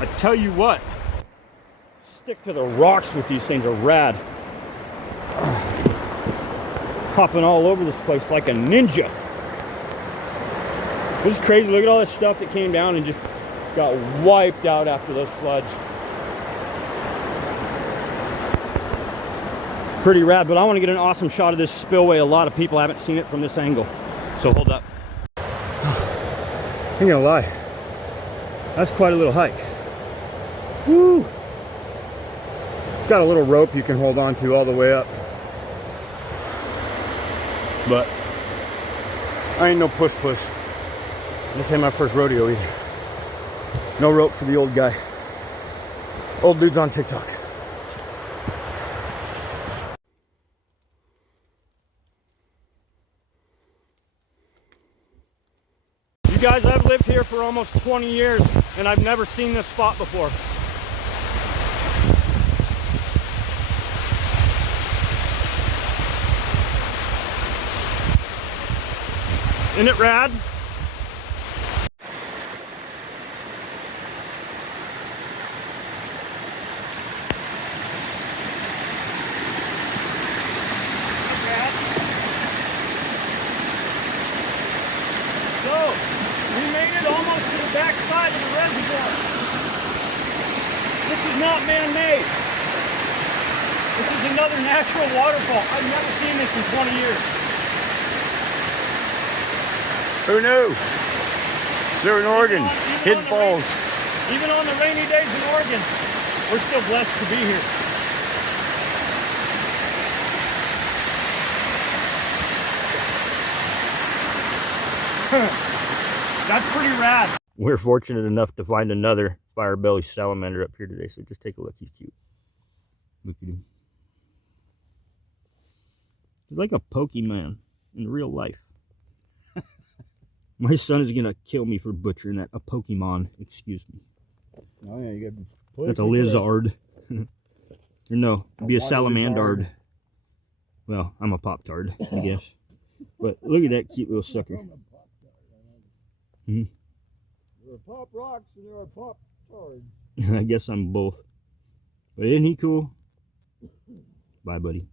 I tell you what, stick to the rocks with these things are rad. Hopping all over this place like a ninja. This is crazy. Look at all this stuff that came down and just got wiped out after those floods. Pretty rad, but I want to get an awesome shot of this spillway. A lot of people haven't seen it from this angle. So hold up. I ain't gonna lie. That's quite a little hike. Woo! It's got a little rope you can hold on to all the way up. But I ain't no push. This ain't my first rodeo either. No rope for the old guy. Old dudes on TikTok. You guys, I've lived here for almost 20 years and I've never seen this spot before. Isn't it rad? Back side of the reservoir. This is not man-made. This is another natural waterfall. I've never seen this in 20 years. Who knew? They're in Oregon, Hidden Falls. Even on the rainy days in Oregon, we're still blessed to be here. That's pretty rad. We're fortunate enough to find another fire belly salamander up here today, so just take a look. He's cute. Look at him. He's like a Pokemon in real life. My son is gonna kill me for butchering that. A Pokemon, excuse me. Oh yeah, you got. That's a lizard. No, it'd be a salamandard. Well, I'm a pop-tart, I guess. But look at that cute little sucker. Hmm. There are pop rocks and there are pop tards. I guess I'm both. But isn't he cool? Bye, buddy.